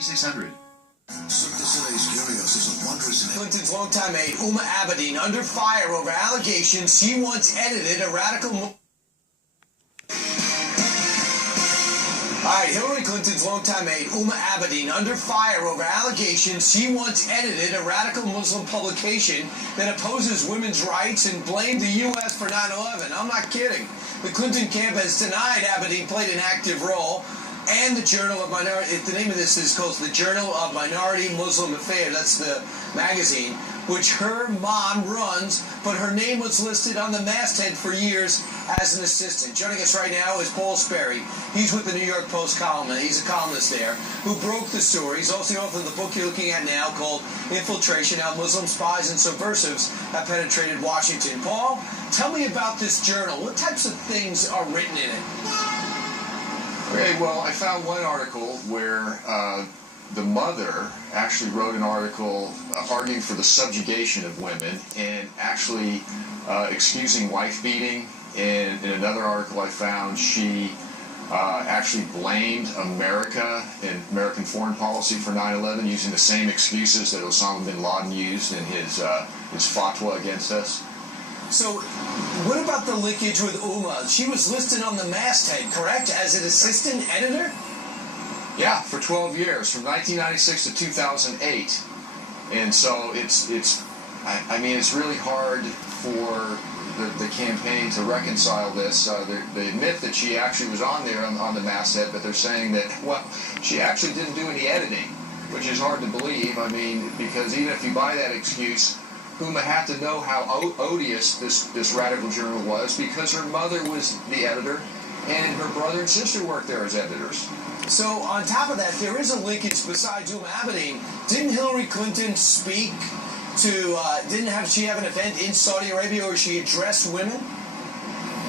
600. Clinton's longtime aide, Huma Abedin, under fire over allegations she once edited a radical... Hillary Clinton's longtime aide, Huma Abedin, under fire over allegations she once edited a radical Muslim publication that opposes women's rights and blamed the U.S. for 9/11. I'm not kidding. The Clinton camp has denied Abedin played an active role, and the Journal of Minority, the name of this is called the Journal of Minority Muslim Affairs, that's the magazine, which her mom runs, but her name was listed on the masthead for years as an assistant. Joining us right now is Paul Sperry. He's with the New York Post columnist. He's a columnist there who broke the story. He's also the author of the book you're looking at now called Infiltration, How Muslim Spies and Subversives Have Penetrated Washington. Paul, tell me about this journal. What types of things are written in it? Okay, well, I found one article where the mother actually wrote an article arguing for the subjugation of women and actually excusing wife beating. And in another article I found, she actually blamed America and American foreign policy for 9/11, using the same excuses that Osama bin Laden used in his fatwa against us. So, what about the linkage with Huma? She was listed on the masthead, correct, as an assistant editor? Yeah, for 12 years, from 1996 to 2008. And so I mean, it's really hard for the campaign to reconcile this. They admit that she actually was on there on the masthead, but they're saying that, well, she actually didn't do any editing, which is hard to believe. I mean, because even if you buy that excuse, Huma had to know how odious this radical journal was, because her mother was the editor and her brother and sister worked there as editors. So on top of that, there is a linkage besides Huma Abedin. Didn't Hillary Clinton speak to, didn't she have an event in Saudi Arabia where she addressed women?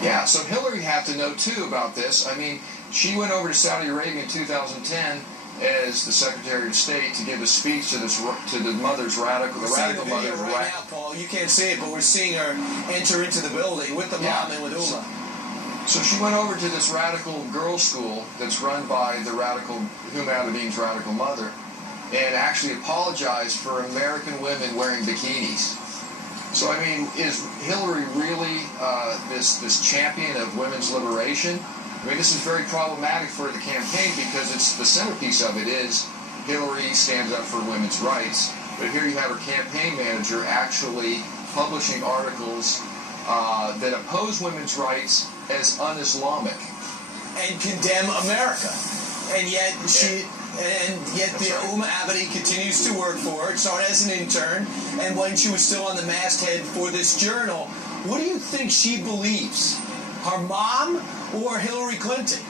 Yeah, so Hillary had to know too about this. I mean, she went over to Saudi Arabia in 2010 as the Secretary of State to give a speech to the mother's radical mother's right now, Paul. You can't see it, but we're seeing her enter into the building with the mom and with Huma. So she went over to this radical girls' school that's run by the radical Huma Abedin's radical mother, and actually apologized for American women wearing bikinis. So I mean, is Hillary really this champion of women's liberation? I mean, this is very problematic for the campaign, because it's the centerpiece of it is Hillary stands up for women's rights, but here you have her campaign manager actually publishing articles that oppose women's rights as un-Islamic and condemn America, and yet the Huma Abedin continues to work for her. It started as an intern, and when she was still on the masthead for this journal. What do you think she believes? Her mom or Hillary Clinton?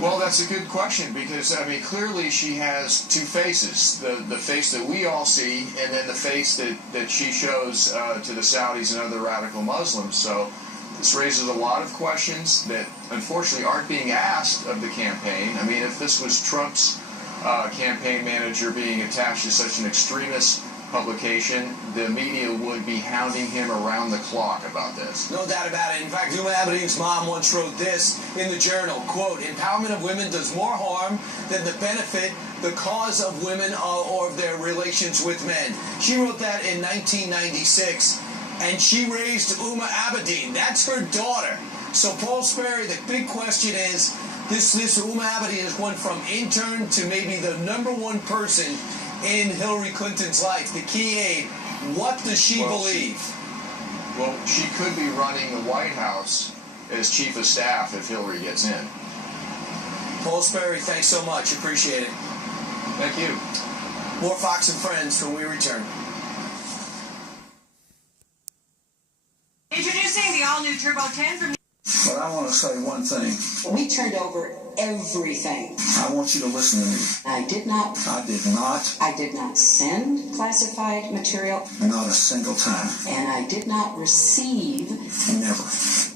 Well, that's a good question, because, I mean, clearly she has two faces. The face that we all see, and then the face that she shows to the Saudis and other radical Muslims. So this raises a lot of questions that, unfortunately, aren't being asked of the campaign. I mean, if this was Trump's campaign manager being attached to such an extremist publication, the media would be hounding him around the clock about this. No doubt about it. In fact, Huma Abedin's mom once wrote this in the journal, quote, "Empowerment of women does more harm than the benefit the cause of women or of their relations with men." She wrote that in 1996, and she raised Huma Abedin. That's her daughter. So, Paul Sperry, the big question is, this Huma Abedin has gone from intern to maybe the #1 person in Hillary Clinton's life, the key aide. What does she believe? She could be running the White House as chief of staff if Hillary gets in. Paul Sperry, thanks so much. Appreciate it. Thank you. More Fox and Friends when we return. Introducing the all-new Turbo 10 from... But I want to say one thing. We turned over everything. I want you to listen to me. I did not. I did not. I did not send classified material. Not a single time. And I did not receive... Never.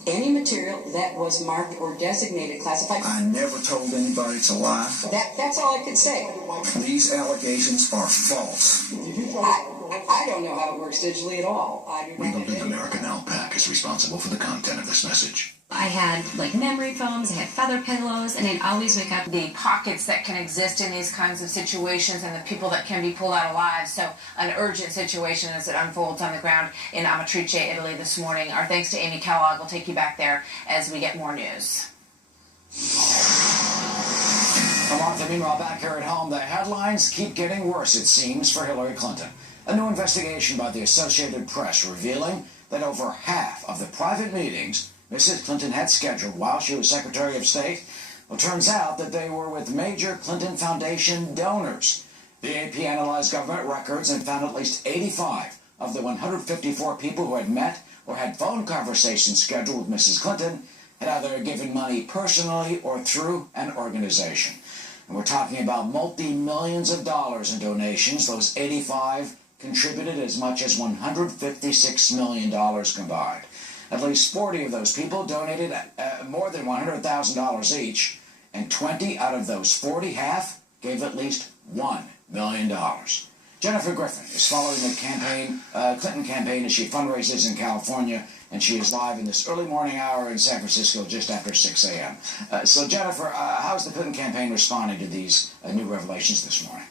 Any material that was marked or designated classified. I never told anybody to lie. That's all I could say. These allegations are false. I don't know how it works digitally at all. We believe American Alpac is responsible for the content of this message. I had like memory foams, I had feather pillows, and I'd always wake up. The pockets that can exist in these kinds of situations and the people that can be pulled out alive. So an urgent situation as it unfolds on the ground in Amatrice, Italy this morning. Our thanks to Amy Kellogg. We'll take you back there as we get more news. Martha, meanwhile, back here at home, the headlines keep getting worse, it seems, for Hillary Clinton. A new investigation by the Associated Press revealing that over half of the private meetings Mrs. Clinton had scheduled while she was Secretary of State, well, turns out that they were with major Clinton Foundation donors. The AP analyzed government records and found at least 85 of the 154 people who had met or had phone conversations scheduled with Mrs. Clinton had either given money personally or through an organization. And we're talking about multi-millions of dollars in donations. Those 85 contributed as much as $156 million combined. At least 40 of those people donated more than $100,000 each, and 20 out of those 40, half, gave at least $1 million. Jennifer Griffin is following the Clinton campaign as she fundraises in California, and she is live in this early morning hour in San Francisco just after 6 a.m. So, Jennifer, how's the Clinton campaign responding to these new revelations this morning?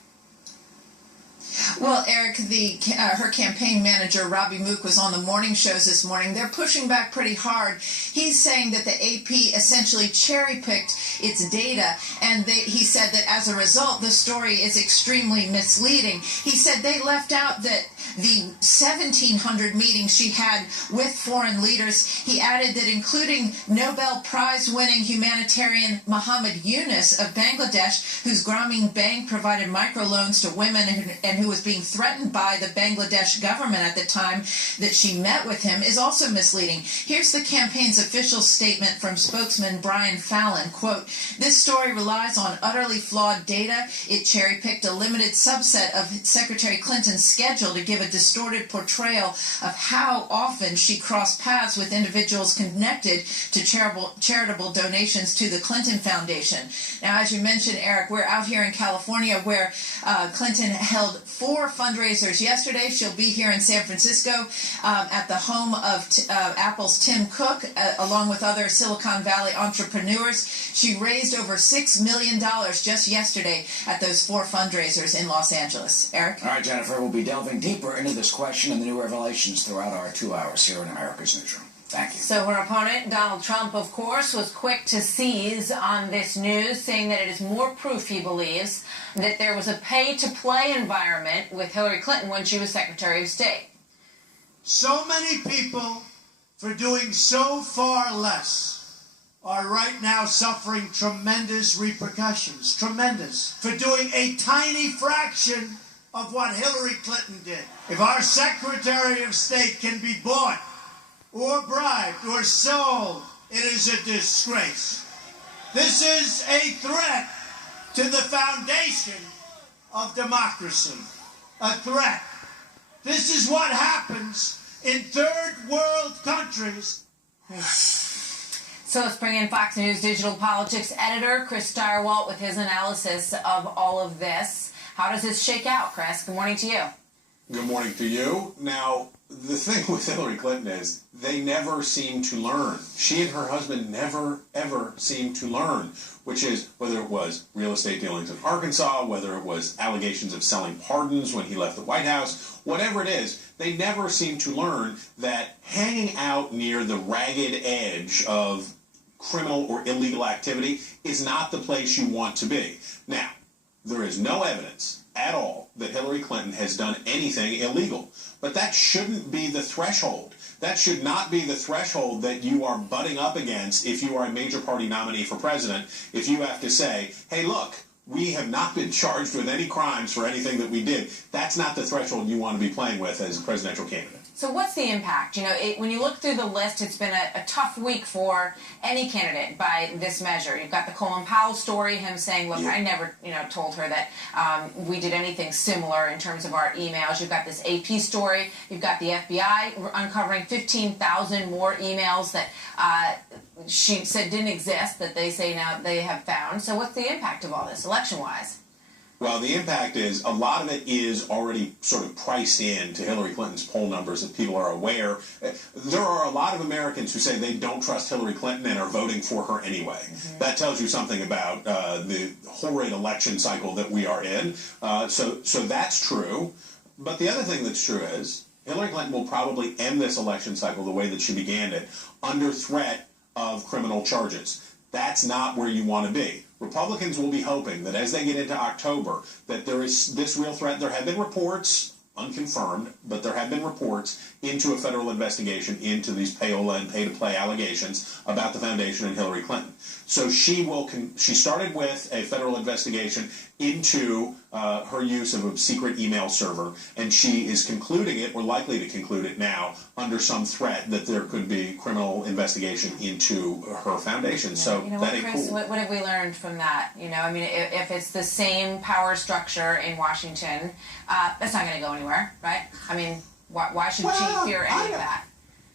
Well, Eric, her campaign manager, Robbie Mook, was on the morning shows this morning. They're pushing back pretty hard. He's saying that the AP essentially cherry-picked its data, and he said that as a result, the story is extremely misleading. He said they left out that the 1,700 meetings she had with foreign leaders. He added that including Nobel Prize-winning humanitarian Muhammad Yunus of Bangladesh, whose Grameen Bank provided microloans to women and who was being threatened by the Bangladesh government at the time that she met with him, is also misleading. Here's the campaign's official statement from spokesman Brian Fallon. Quote, "This story relies on utterly flawed data. It cherry-picked a limited subset of Secretary Clinton's schedule to give a distorted portrayal of how often she crossed paths with individuals connected to charitable donations to the Clinton Foundation." Now, as you mentioned, Eric, we're out here in California where Clinton held 4 fundraisers yesterday. She'll be here in San Francisco at the home of Apple's Tim Cook, along with other Silicon Valley entrepreneurs. She raised over $6 million just yesterday at those 4 fundraisers in Los Angeles. Eric? All right, Jennifer, we'll be delving deeper into this question and the new revelations throughout our 2 hours here in America's Newsroom. Thank you. So her opponent, Donald Trump, of course, was quick to seize on this news, saying that it is more proof, he believes, that there was a pay-to-play environment with Hillary Clinton when she was Secretary of State. So many people, for doing so far less, are right now suffering tremendous repercussions. Tremendous. For doing a tiny fraction of what Hillary Clinton did. If our Secretary of State can be bought or bribed or sold, it is a disgrace. This is a threat to the foundation of democracy. A threat. This is what happens in third world countries. So let's bring in Fox News digital politics editor Chris Stirewalt with his analysis of all of this. How does this shake out, Chris? Good morning to you. Good morning to you. Now, the thing with Hillary Clinton is they never seem to learn. She and her husband never, ever seem to learn, which is whether it was real estate dealings in Arkansas, whether it was allegations of selling pardons when he left the White House, whatever it is, they never seem to learn that hanging out near the ragged edge of criminal or illegal activity is not the place you want to be. Now, there is no evidence at all that Hillary Clinton has done anything illegal. But that shouldn't be the threshold. That should not be the threshold that you are butting up against if you are a major party nominee for president, if you have to say, hey, look, we have not been charged with any crimes for anything that we did. That's not the threshold you want to be playing with as a presidential candidate. So what's the impact? You know, when you look through the list, it's been a tough week for any candidate by this measure. You've got the Colin Powell story, him saying, look, I never, told her that we did anything similar in terms of our emails. You've got this AP story. You've got the FBI uncovering 15,000 more emails that she said didn't exist, that they say now they have found. So what's the impact of all this, election-wise? Well, the impact is a lot of it is already sort of priced in to Hillary Clinton's poll numbers, that people are aware. There are a lot of Americans who say they don't trust Hillary Clinton and are voting for her anyway. Mm-hmm. That tells you something about the horrid election cycle that we are in. So that's true. But the other thing that's true is Hillary Clinton will probably end this election cycle the way that she began it, under threat of criminal charges. That's not where you want to be. Republicans will be hoping that as they get into October, that there is this real threat. There have been reports, unconfirmed, but there have been reports into a federal investigation into these payola and pay-to-play allegations about the foundation and Hillary Clinton. So she started with a federal investigation into her use of a secret email server, and she is concluding it, or likely to conclude it now, under some threat that there could be criminal investigation into her foundation. Yeah, so you know that what, ain't Chris, cool. What have we learned from that? You know, I mean, if it's the same power structure in Washington, that's not going to go anywhere, right? I mean, why should she fear any of that?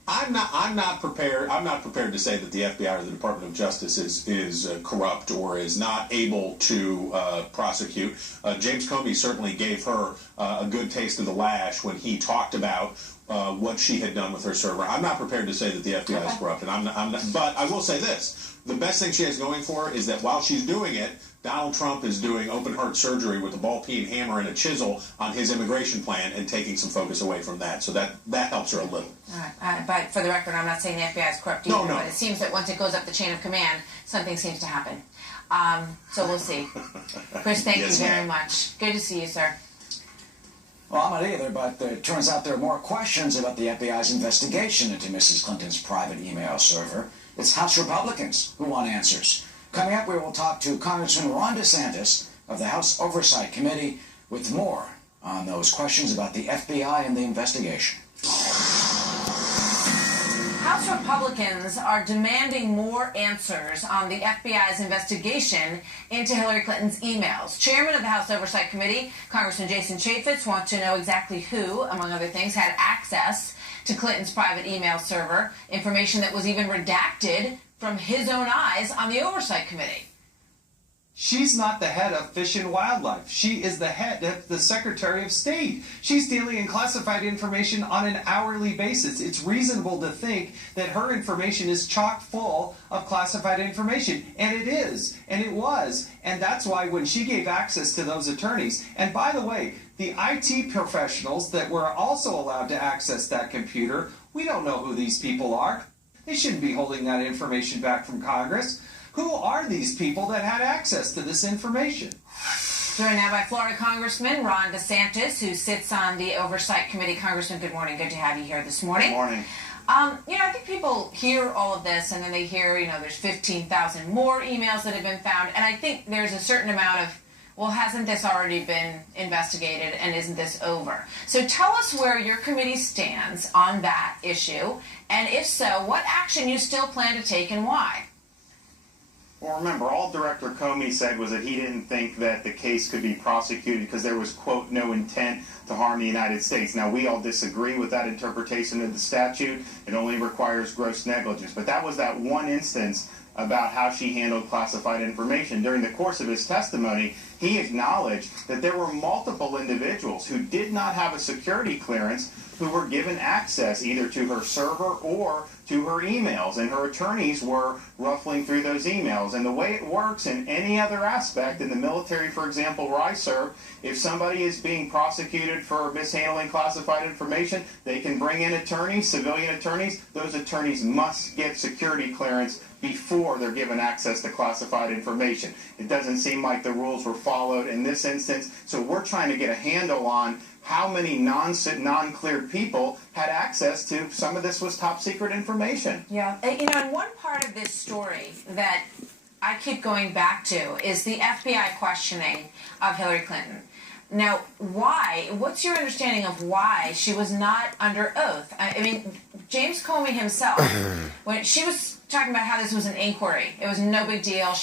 I'm not prepared to say that the FBI or the Department of Justice is corrupt or is not able to prosecute. James Comey certainly gave her a good taste of the lash when he talked about what she had done with her server. I'm not prepared to say that the FBI is corrupt, and I'm not, but I will say this. The best thing she has going for her is that while she's doing it, Donald Trump is doing open-heart surgery with a ball-peen hammer and a chisel on his immigration plan and taking some focus away from that. So that helps her a little. All right. But for the record, I'm not saying the FBI is corrupt either, but it seems that once it goes up the chain of command, something seems to happen. So we'll see. Chris, thank you very much. Good to see you, sir. Well, I'm not either, but it turns out there are more questions about the FBI's investigation into Mrs. Clinton's private email server. It's House Republicans who want answers. Coming up, we will talk to Congressman Ron DeSantis of the House Oversight Committee with more on those questions about the FBI and the investigation. House Republicans are demanding more answers on the FBI's investigation into Hillary Clinton's emails. Chairman of the House Oversight Committee, Congressman Jason Chaffetz, wants to know exactly who, among other things, had access to Clinton's private email server, information that was even redacted from his own eyes on the Oversight Committee. She's not the head of Fish and Wildlife. She is the head of the Secretary of State. She's dealing in classified information on an hourly basis. It's reasonable to think that her information is chock full of classified information. And it is. And it was. And that's why when she gave access to those attorneys, and by the way, the IT professionals that were also allowed to access that computer, we don't know who these people are. They shouldn't be holding that information back from Congress. Who are these people that had access to this information? Joined now by Florida Congressman Ron DeSantis, who sits on the Oversight Committee. Congressman, good morning. Good to have you here this morning. Good morning. I think people hear all of this, and then they hear, there's 15,000 more emails that have been found, and I think there's a certain amount of, well, hasn't this already been investigated, and isn't this over? So tell us where your committee stands on that issue, and if so, what action you still plan to take and why? Well, remember, all Director Comey said was that he didn't think that the case could be prosecuted because there was, quote, no intent to harm the United States. Now, we all disagree with that interpretation of the statute. It only requires gross negligence. But that was that one instance about how she handled classified information. During the course of his testimony, he acknowledged that there were multiple individuals who did not have a security clearance who were given access either to her server or to her emails, and her attorneys were ruffling through those emails. And the way it works in any other aspect, in the military, for example, where I serve, if somebody is being prosecuted for mishandling classified information, they can bring in attorneys, civilian attorneys. Those attorneys must get security clearance before they're given access to classified information. It doesn't seem like the rules were followed in this instance, so we're trying to get a handle on how many non-cleared people had access to some of this was top secret information. Yeah, and one part of this story that I keep going back to is the FBI questioning of Hillary Clinton. Now, why? What's your understanding of why she was not under oath? I mean, James Comey himself, when she was talking about how this was an inquiry, it was no big deal.